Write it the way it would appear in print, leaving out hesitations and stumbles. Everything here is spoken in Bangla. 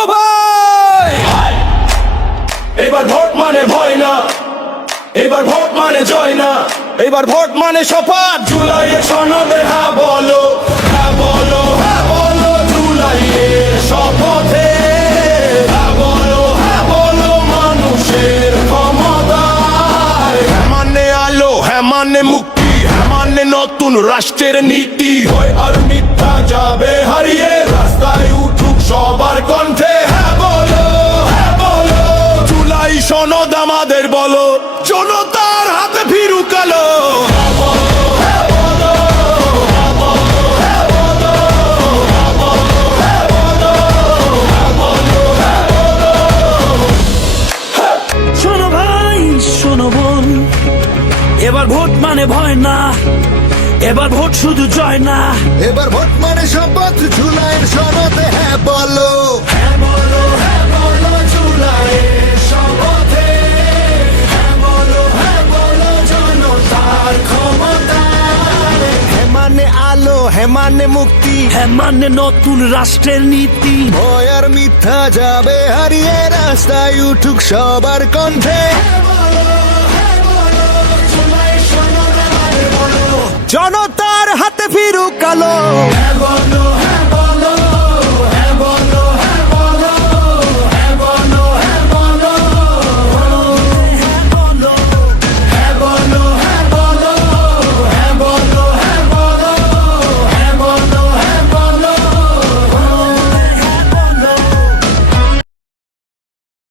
শোনো ভাই, এবার ভোট মানে ভয় না, এবার ভোট মানে জয় না, এবার ভোট মানে শপথ। জুলাইয়ের সনদে হ্যাঁ বলো, হ্যাঁ বলো, হ্যাঁ বলো জুলাইয়ের শপথে, হ্যাঁ বলো মানুষের ক্ষমতায়। হ্যাঁ মানে আলো, হ্যাঁ মানে মুক্তি, হ্যাঁ মানে নতুন রাষ্ট্রের নীতি। হয় আর মিথ্যা যাবে হারিয়ে, রাস্তায় উঠুক সবার কণ্ঠে, হ্যাঁ বলো, হ্যাঁ বলো জুলাই সনদ আমাদের বলো, জনতার হাতে ফিরুক আলো। শোনো ভাই, শোনো বোন, এবার ভোট মানে ভয় না, এবার ভোট শুধু জয় না। এবার ভোট মানে শপথ, জুলাইয়ের সনদে হ্যাঁ বলো। হ্যাঁ বলো জুলাইয়ের শপথে, হ্যাঁ বলো জনতার ক্ষমতায়। হ্যাঁ মানে আলো, হ্যাঁ মানে মুক্তি, হ্যাঁ মানে নতুন রাষ্ট্রের নীতি। ভয় আর মিথ্যা যাবে হারিয়ে, রাস্তায় উঠুক সবার কণ্ঠে। জনতার হাতে ফিরুক আলো।